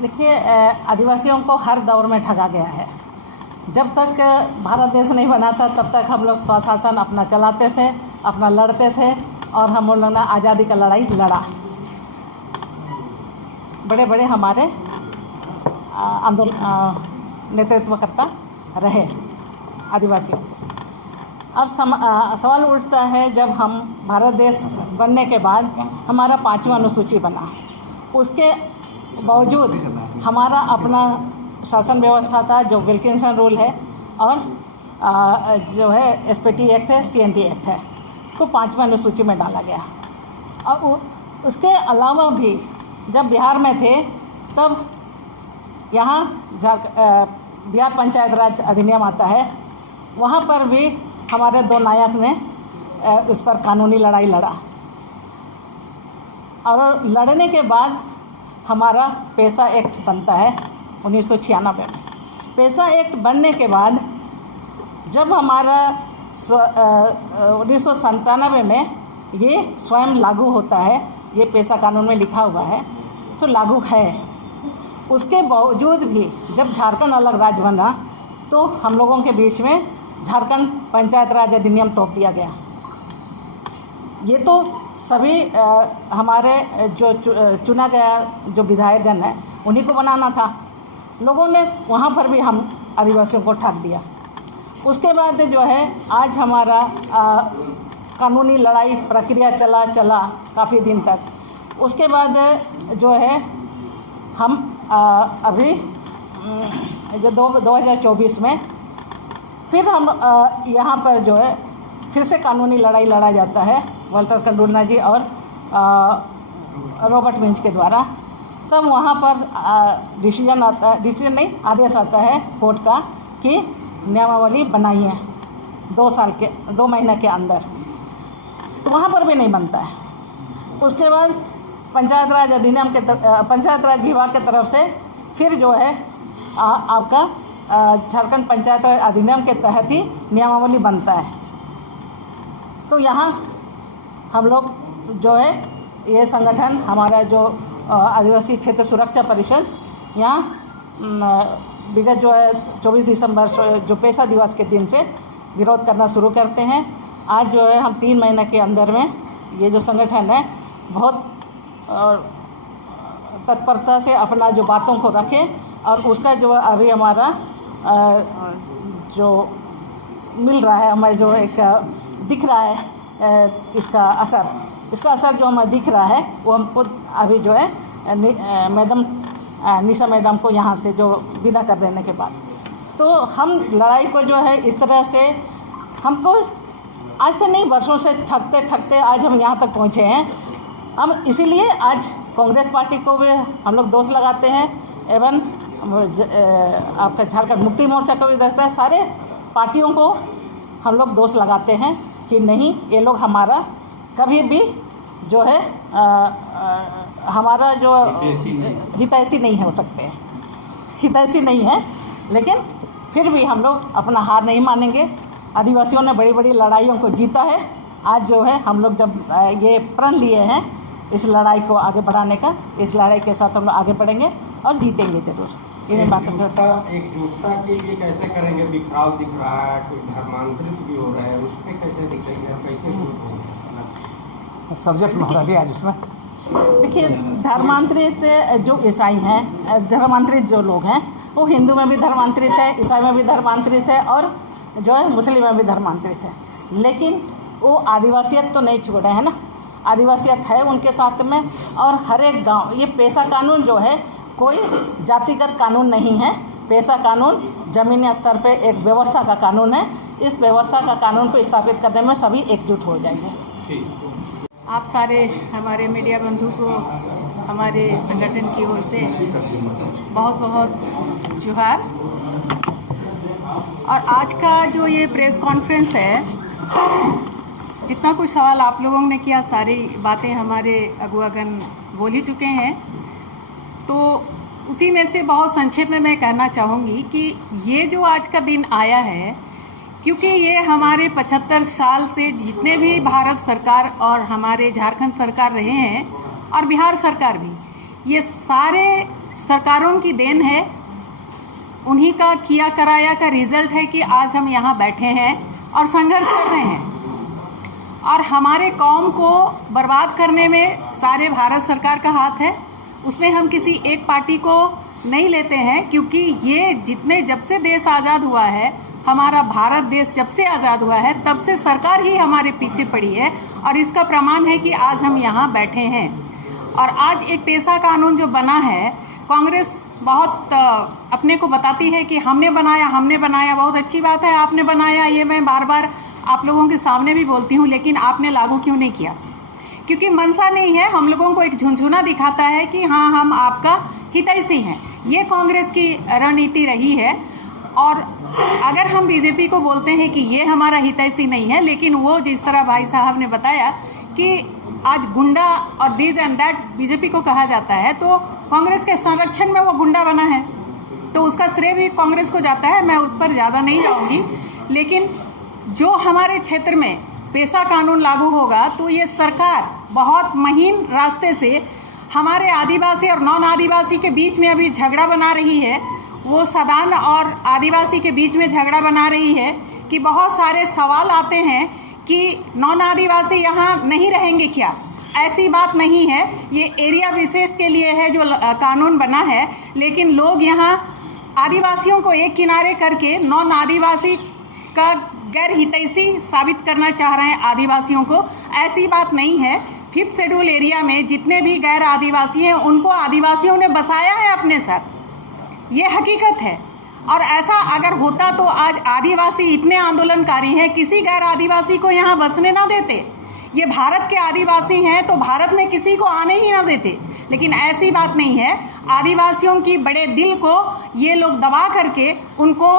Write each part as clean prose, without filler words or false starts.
देखिए, आदिवासियों को हर दौर में ठगा गया है। जब तक भारत देश नहीं बना था तब तक हम लोग स्वशासन अपना चलाते थे, अपना लड़ते थे और हम लोग ने आज़ादी का लड़ाई लड़ा। बड़े बड़े हमारे आंदोलन नेतृत्वकर्ता रहे आदिवासियों के। अब सवाल उठता है, जब हम भारत देश बनने के बाद हमारा 5वां अनुसूची बना, उसके बावजूद हमारा अपना शासन व्यवस्था था जो विल्किंसन रूल है और जो है एसपीटी एक्ट है, सीएनटी एक्ट है, को 5वां अनुसूची में डाला गया। और उसके अलावा भी जब बिहार में थे तब यहाँ बिहार पंचायत राज अधिनियम आता है, वहाँ पर भी हमारे 2 नायक ने इस पर कानूनी लड़ाई लड़ा और लड़ने के बाद हमारा पेशा एक्ट बनता है 1996 में। पेशा एक्ट बनने के बाद जब हमारा 1997 में ये स्वयं लागू होता है, ये पेशा कानून में लिखा हुआ है तो लागू है। उसके बावजूद भी जब झारखंड अलग राज्य बना तो हम लोगों के बीच में झारखंड पंचायत राज अधिनियम तोप दिया गया। ये तो सभी हमारे जो चुना गया जो विधायकगण है उन्हीं को बनाना था। लोगों ने वहाँ पर भी हम आदिवासियों को ठग दिया। उसके बाद जो है आज हमारा कानूनी लड़ाई प्रक्रिया चला काफ़ी दिन तक। उसके बाद जो है हम अभी जो 2024 में फिर हम यहाँ पर जो है फिर से कानूनी लड़ाई लड़ा जाता है वाल्टर कंडुलना जी और रॉबर्ट मिंच के द्वारा। तब वहाँ पर डिसीजन नहीं, आदेश आता है कोर्ट का कि नियमावली बनाइए 2 महीने के अंदर, तो वहाँ पर भी नहीं बनता है। उसके बाद पंचायत राज अधिनियम के पंचायत राज विभाग के तरफ से फिर जो है आपका झारखंड पंचायत राज अधिनियम के तहत ही नियमावली बनता है। तो यहाँ हम लोग जो है ये संगठन हमारा जो आदिवासी क्षेत्र सुरक्षा परिषद यहाँ विगत जो है 24 दिसंबर जो पेशा दिवस के दिन से विरोध करना शुरू करते हैं। आज जो है हम 3 महीने के अंदर में ये जो संगठन है बहुत तत्परता से अपना जो बातों को रखे और उसका जो अभी हमारा जो मिल रहा है, हमें जो एक दिख रहा है इसका असर जो हमें दिख रहा है वो हमको अभी जो है मैडम निशा मैडम को यहाँ से जो विदा कर देने के बाद, तो हम लड़ाई को जो है इस तरह से हमको आज से नहीं वर्षों से ठगते आज हम यहाँ तक पहुँचे हैं। हम इसीलिए आज कांग्रेस पार्टी को भी हम लोग दोष लगाते हैं एवं आपका झारखंड मुक्ति मोर्चा को भी दस्ता है, सारे पार्टियों को हम लोग दोष लगाते हैं कि नहीं, ये लोग हमारा कभी भी जो है हमारा जो हितैषी नहीं हो सकते, हितैषी नहीं है। लेकिन फिर भी हम लोग अपना हार नहीं मानेंगे। आदिवासियों ने बड़ी बड़ी लड़ाइयों को जीता है। आज जो है हम लोग जब ये प्रण लिए हैं इस लड़ाई को आगे बढ़ाने का, इस लड़ाई के साथ हम लोग आगे बढ़ेंगे और जीतेंगे जरूर। इन बातों का एकजुटता के लिए कैसे करेंगे? बिखराव दिख रहा है, कुछ धर्मांतरित भी हो रहा है, उस पर कैसे दिखेंगे और कैसे सब्जेक्ट में होगा आज उसमें? देखिए, धर्मांतरित जो ईसाई हैं, धर्मांतरित जो लोग हैं वो हिंदू में भी धर्मांतरित है, ईसाई में भी धर्मांतरित है और जो है मुस्लिम में भी धर्मांतरित है। लेकिन वो आदिवासियत तो नहीं छोड़े हैं ना, आदिवासियत है उनके साथ में। और हर एक गांव, ये पेशा कानून जो है कोई जातिगत कानून नहीं है। पेशा कानून ज़मीनी स्तर पे एक व्यवस्था का कानून है। इस व्यवस्था का कानून को स्थापित करने में सभी एकजुट हो जाएंगे। आप सारे हमारे मीडिया बंधु को हमारे संगठन की ओर से बहुत बहुत जोहार। और आज का जो ये प्रेस कॉन्फ्रेंस है, जितना कुछ सवाल आप लोगों ने किया, सारी बातें हमारे अगुवागण बोल ही चुके हैं। तो उसी में से बहुत संक्षेप में मैं कहना चाहूँगी कि ये जो आज का दिन आया है, क्योंकि ये हमारे 75 साल से जितने भी भारत सरकार और हमारे झारखंड सरकार रहे हैं और बिहार सरकार भी, ये सारे सरकारों की देन है, उन्हीं का किया कराया का रिजल्ट है कि आज हम यहाँ बैठे हैं और संघर्ष कर रहे हैं। और हमारे कौम को बर्बाद करने में सारे भारत सरकार का हाथ है, उसमें हम किसी एक पार्टी को नहीं लेते हैं, क्योंकि ये जितने जब से देश आज़ाद हुआ है, हमारा भारत देश जब से आज़ाद हुआ है, तब से सरकार ही हमारे पीछे पड़ी है। और इसका प्रमाण है कि आज हम यहाँ बैठे हैं। और आज एक पेशा कानून जो बना है, कांग्रेस बहुत अपने को बताती है कि हमने बनाया, बहुत अच्छी बात है, आपने बनाया, ये मैं बार बार आप लोगों के सामने भी बोलती हूँ, लेकिन आपने लागू क्यों नहीं किया? क्योंकि मनसा नहीं है, हम लोगों को एक झुनझुना दिखाता है कि हाँ हम आपका हितैषी हैं। ये कांग्रेस की रणनीति रही है। और अगर हम बीजेपी को बोलते हैं कि ये हमारा हितैषी नहीं है, लेकिन वो जिस तरह भाई साहब ने बताया कि आज गुंडा और दिस एंड दैट बीजेपी को कहा जाता है, तो कांग्रेस के संरक्षण में वो गुंडा बना है, तो उसका श्रेय भी कांग्रेस को जाता है। मैं उस पर ज़्यादा नहीं जाऊँगी, लेकिन जो हमारे क्षेत्र में पेशा कानून लागू होगा तो ये सरकार बहुत महीन रास्ते से हमारे आदिवासी और नॉन आदिवासी के बीच में अभी झगड़ा बना रही है। वो सदान और आदिवासी के बीच में झगड़ा बना रही है कि बहुत सारे सवाल आते हैं कि नॉन आदिवासी यहाँ नहीं रहेंगे क्या? ऐसी बात नहीं है, ये एरिया विशेष के लिए है जो कानून बना है, लेकिन लोग यहाँ आदिवासियों को एक किनारे करके नॉन आदिवासी का गैर हितैषी साबित करना चाह रहे हैं आदिवासियों को। ऐसी बात नहीं है। 5th शेड्यूल एरिया में जितने भी गैर आदिवासी हैं उनको आदिवासियों ने बसाया है अपने साथ, ये हकीकत है। और ऐसा अगर होता तो आज आदिवासी इतने आंदोलनकारी हैं, किसी गैर आदिवासी को यहाँ बसने ना देते। ये भारत के आदिवासी हैं तो भारत में किसी को आने ही ना देते, लेकिन ऐसी बात नहीं है। आदिवासियों की बड़े दिल को ये लोग दबा करके उनको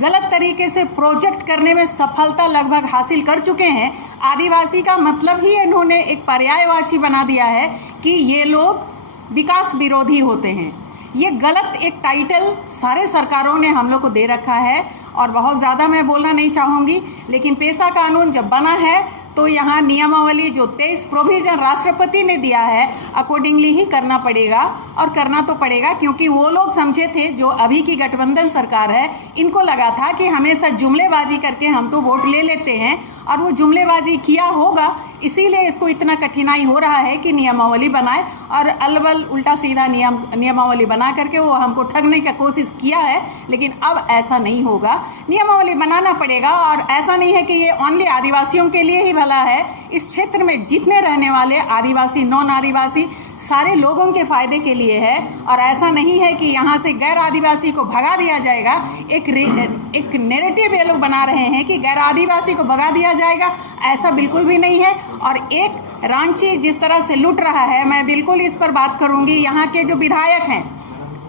गलत तरीके से प्रोजेक्ट करने में सफलता लगभग हासिल कर चुके हैं। आदिवासी का मतलब ही इन्होंने एक पर्यायवाची बना दिया है कि ये लोग विकास विरोधी होते हैं। ये गलत एक टाइटल सारे सरकारों ने हम लोग को दे रखा है। और बहुत ज़्यादा मैं बोलना नहीं चाहूँगी, लेकिन पेशा कानून जब बना है तो यहाँ नियमावली जो 23 प्रोविज़न राष्ट्रपति ने दिया है, अकॉर्डिंगली ही करना पड़ेगा। और करना तो पड़ेगा क्योंकि वो लोग समझे थे, जो अभी की गठबंधन सरकार है, इनको लगा था कि हमेशा जुमलेबाजी करके हम तो वोट ले लेते हैं, और वो जुमलेबाजी किया होगा, इसीलिए इसको इतना कठिनाई हो रहा है कि नियमावली बनाए। और अलबल उल्टा सीधा नियमावली बना करके वो हमको ठगने की कोशिश किया है, लेकिन अब ऐसा नहीं होगा। नियमावली बनाना पड़ेगा। और ऐसा नहीं है कि ये ओनली आदिवासियों के लिए ही भला है, इस क्षेत्र में जितने रहने वाले आदिवासी, नॉन आदिवासी, सारे लोगों के फ़ायदे के लिए है। और ऐसा नहीं है कि यहाँ से गैर आदिवासी को भगा दिया जाएगा। एक नैरेटिव ये लोग बना रहे हैं कि गैर आदिवासी को भगा दिया जाएगा, ऐसा बिल्कुल भी नहीं है। और एक रांची जिस तरह से लूट रहा है, मैं बिल्कुल इस पर बात करूँगी। यहाँ के जो विधायक हैं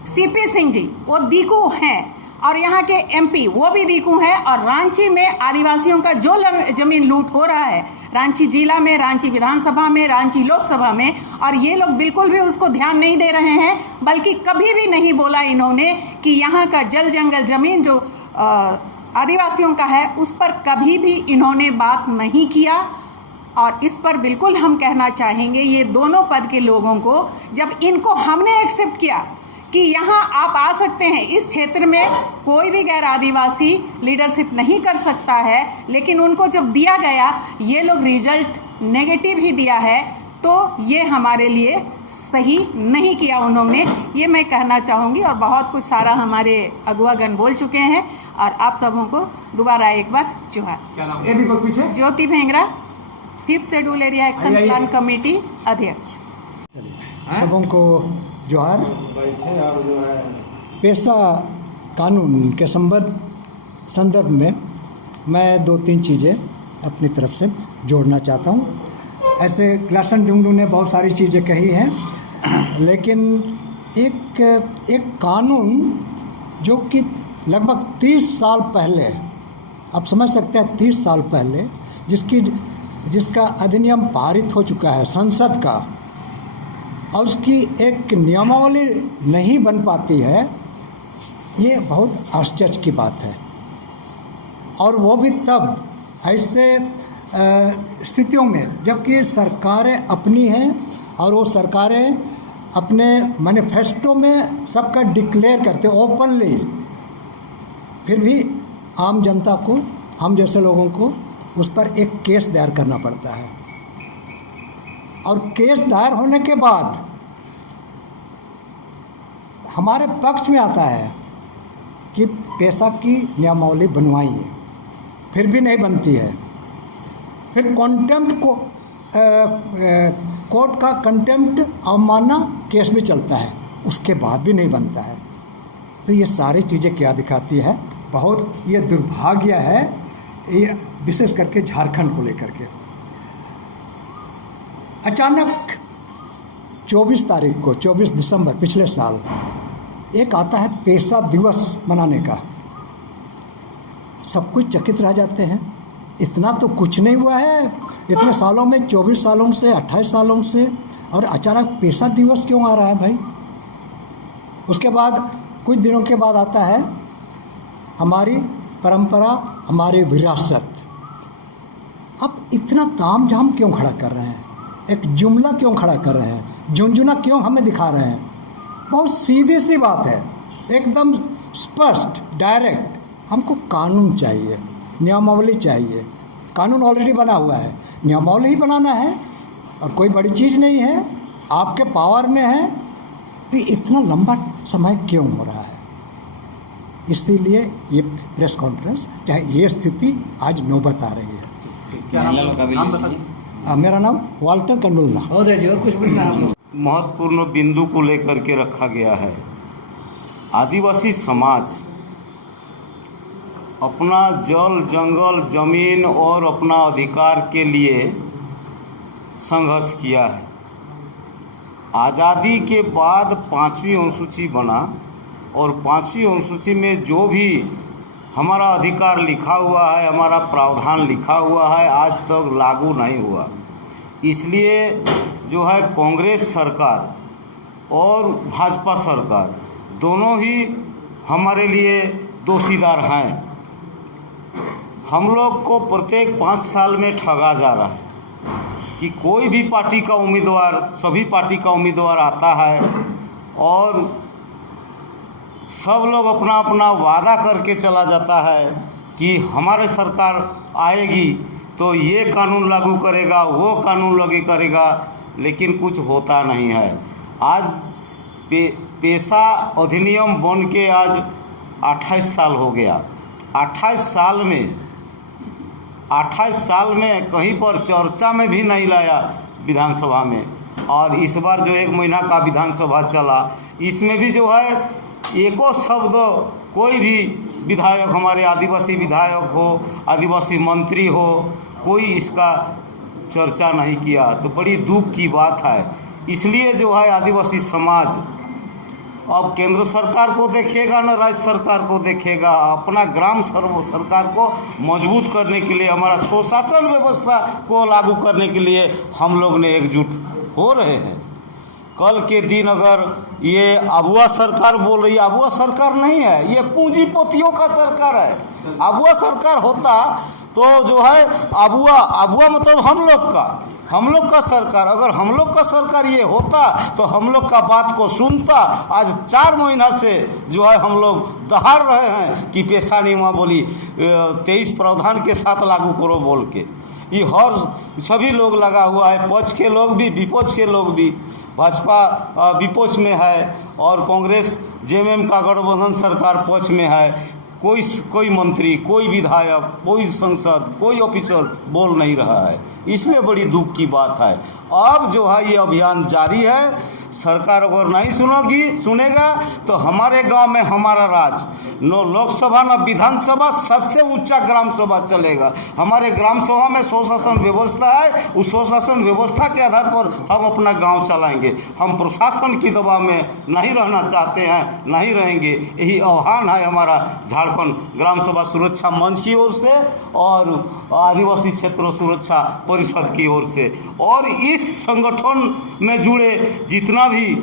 CP सिंह जी, वो दीकू हैं, और यहाँ के MP वो भी दीकू हैं। और रांची में आदिवासियों का जो ज़मीन लूट हो रहा है, रांची जिला में, रांची विधानसभा में, रांची लोकसभा में, और ये लोग बिल्कुल भी उसको ध्यान नहीं दे रहे हैं। बल्कि कभी भी नहीं बोला इन्होंने कि यहाँ का जल जंगल ज़मीन जो आदिवासियों का है, उस पर कभी भी इन्होंने बात नहीं किया। और इस पर बिल्कुल हम कहना चाहेंगे ये दोनों पद के लोगों को, जब इनको हमने एक्सेप्ट किया कि यहाँ आप आ सकते हैं, इस क्षेत्र में कोई भी गैर आदिवासी लीडरशिप नहीं कर सकता है, लेकिन उनको जब दिया गया ये लोग रिजल्ट नेगेटिव ही दिया है, तो ये हमारे लिए सही नहीं किया उन्होंने, ये मैं कहना चाहूँगी। और बहुत कुछ सारा हमारे अगुवागण बोल चुके हैं, और आप सबों को दोबारा एक बार जोहार। Jyoti Bhengra, 5th schedule area action plan committee अध्यक्ष। सबों को जोहार। पेशा कानून के संदर्भ में मैं 2-3 चीज़ें अपनी तरफ से जोड़ना चाहता हूँ। ऐसे ग्लासन डुंगडू ने बहुत सारी चीज़ें कही हैं, लेकिन एक कानून जो कि लगभग 30 साल पहले, आप समझ सकते हैं 30 साल पहले, जिसका अधिनियम पारित हो चुका है संसद का, और उसकी एक नियमावली नहीं बन पाती है, ये बहुत आश्चर्य की बात है। और वो भी तब ऐसे स्थितियों में जबकि सरकारें अपनी हैं और वो सरकारें अपने मैनिफेस्टो में सबका डिक्लेयर करते ओपनली, फिर भी आम जनता को, हम जैसे लोगों को उस पर एक केस दायर करना पड़ता है। और केस दायर होने के बाद हमारे पक्ष में आता है कि पेशा की नियमावली बनवाइए, फिर भी नहीं बनती है। फिर कॉन्टेम्प्ट को कोर्ट का कंटेम्प्ट अवमानना केस भी चलता है, उसके बाद भी नहीं बनता है। तो ये सारी चीज़ें क्या दिखाती है, बहुत ये दुर्भाग्य है, ये विशेष करके झारखंड को लेकर के। अचानक 24 तारीख को, 24 दिसंबर पिछले साल, एक आता है पेशा दिवस मनाने का। सब कुछ चकित रह जाते हैं, इतना तो कुछ नहीं हुआ है इतने सालों में, 24 सालों से, 28 सालों से, और अचानक पेशा दिवस क्यों आ रहा है भाई। उसके बाद कुछ दिनों के बाद आता है हमारी परंपरा, हमारी विरासत। अब इतना ताम झाम क्यों खड़ा कर रहे हैं, एक जुमला क्यों खड़ा कर रहे हैं, झुंझुना क्यों हमें दिखा रहे हैं। बहुत सीधी सी बात है, एकदम स्पष्ट, डायरेक्ट। हमको कानून चाहिए, नियमावली चाहिए। कानून ऑलरेडी बना हुआ है, नियमावली ही बनाना है, और कोई बड़ी चीज़ नहीं है, आपके पावर में है। कि इतना लंबा समय क्यों हो रहा है, इसीलिए ये प्रेस कॉन्फ्रेंस, चाहे ये स्थिति आज नौबत आ रही है। मेरा नाम वाल्टर कंडुलना। महत्वपूर्ण बिंदु को लेकर के रखा गया है। आदिवासी समाज अपना जल, जंगल, जमीन और अपना अधिकार के लिए संघर्ष किया है। आज़ादी के बाद 5वीं अनुसूची बना, और 5वीं अनुसूची में जो भी हमारा अधिकार लिखा हुआ है, हमारा प्रावधान लिखा हुआ है, आज तक लागू नहीं हुआ। इसलिए जो है कांग्रेस सरकार और भाजपा सरकार दोनों ही हमारे लिए दोषीदार हैं। हम लोग को प्रत्येक 5 साल में ठगा जा रहा है कि कोई भी पार्टी का उम्मीदवार, सभी पार्टी का उम्मीदवार आता है और सब लोग अपना अपना वादा करके चला जाता है कि हमारे सरकार आएगी तो ये कानून लागू करेगा, वो कानून लागू करेगा, लेकिन कुछ होता नहीं है। आज पेशा अधिनियम बन के आज 28 साल हो गया। 28 साल में कहीं पर चर्चा में भी नहीं लाया विधानसभा में। और इस बार जो 1 महीना का विधानसभा चला, इसमें भी जो है एको शब्द कोई भी विधायक, हमारे आदिवासी विधायक हो, आदिवासी मंत्री हो, कोई इसका चर्चा नहीं किया। तो बड़ी दुख की बात है। इसलिए जो है आदिवासी समाज अब केंद्र सरकार को देखेगा, न राज्य सरकार को देखेगा। अपना ग्राम सरकार को मजबूत करने के लिए, हमारा स्वशासन व्यवस्था को लागू करने के लिए हम लोग ने एकजुट हो रहे हैं। कल के दिन अगर ये अबुआ सरकार बोल रही है, अबुआ सरकार नहीं है, ये पूंजीपतियों का सरकार है। अबुआ सरकार होता तो जो है अबुआ मतलब हम लोग का सरकार, अगर हम लोग का सरकार ये होता तो हम लोग का बात को सुनता। आज 4 महीना से जो है हम लोग दहाड़ रहे हैं कि पेशा नियमावली 23 प्रावधान के साथ लागू करो बोल के। ये हर सभी लोग लगा हुआ है, पक्ष के लोग भी, विपक्ष के लोग भी। भाजपा विपक्ष में है और कांग्रेस जेएमएम का गठबंधन सरकार पक्ष में है। कोई मंत्री, कोई विधायक, कोई सांसद, कोई ऑफिसर बोल नहीं रहा है। इसलिए बड़ी दुख की बात है। अब जो है ये अभियान जारी है। सरकार अगर नहीं सुनेगा तो हमारे गांव में हमारा राज, न लोकसभा न विधानसभा, सबसे ऊंचा ग्राम सभा चलेगा। हमारे ग्राम सभा में स्वशासन व्यवस्था है, उस स्वशासन व्यवस्था के आधार पर हम अपना गांव चलाएंगे। हम प्रशासन की दबाव में नहीं रहना चाहते हैं, नहीं रहेंगे। यही आह्वान है हमारा झारखंड ग्राम सभा सुरक्षा मंच की ओर से और आदिवासी क्षेत्रों सुरक्षा परिषद की ओर से। और इस संगठन में जुड़े जितना भी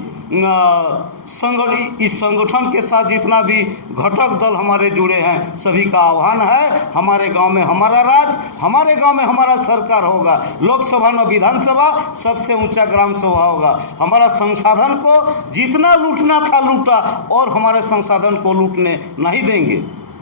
इस संगठन के साथ जितना भी घटक दल हमारे जुड़े हैं, सभी का आह्वान है, हमारे गांव में हमारा राज, हमारे गांव में हमारा सरकार होगा। लोकसभा न विधानसभा, सबसे ऊंचा ग्राम सभा होगा। हमारा संसाधन को जितना लूटना था लूटा, और हमारे संसाधन को लूटने नहीं देंगे।